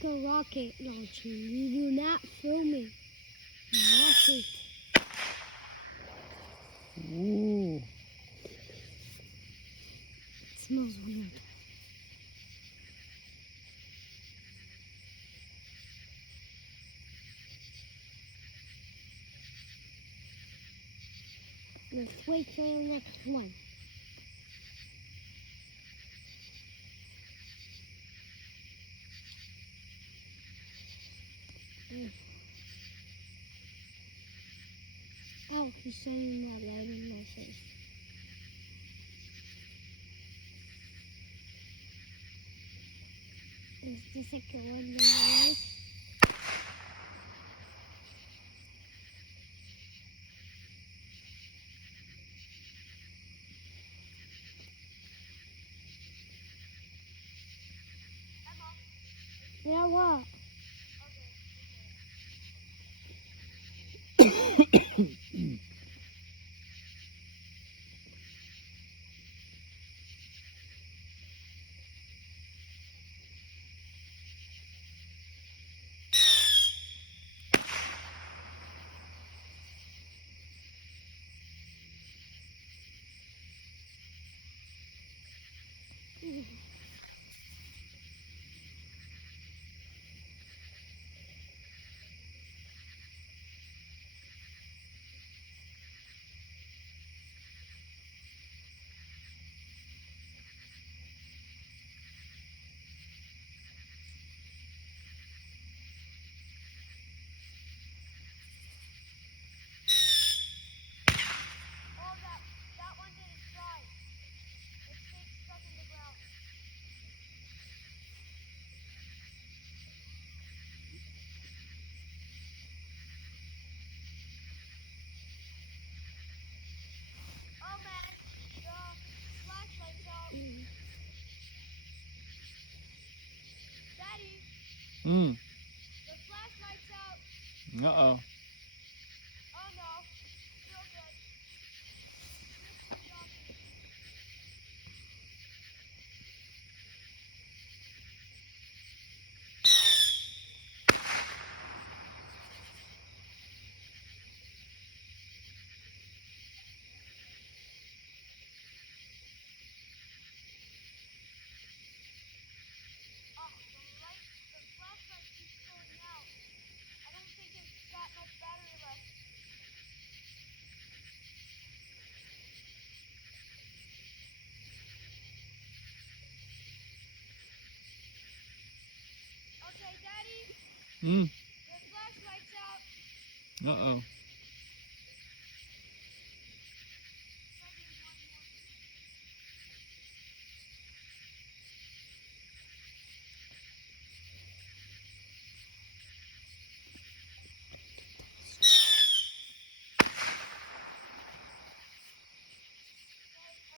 A rocket launcher. You do not film me. Watch it. Ooh. It smells weird. Let's wait for the next one. Oh, he's shining that light in my face. Is the second one the light? Yeah, what? Mm. The flashlight's out. Uh-oh. Oh no. Real good. The flashlight keeps going out. I don't think it's got much battery left. Okay, Daddy, Mm. the flashlight's out. Uh-oh.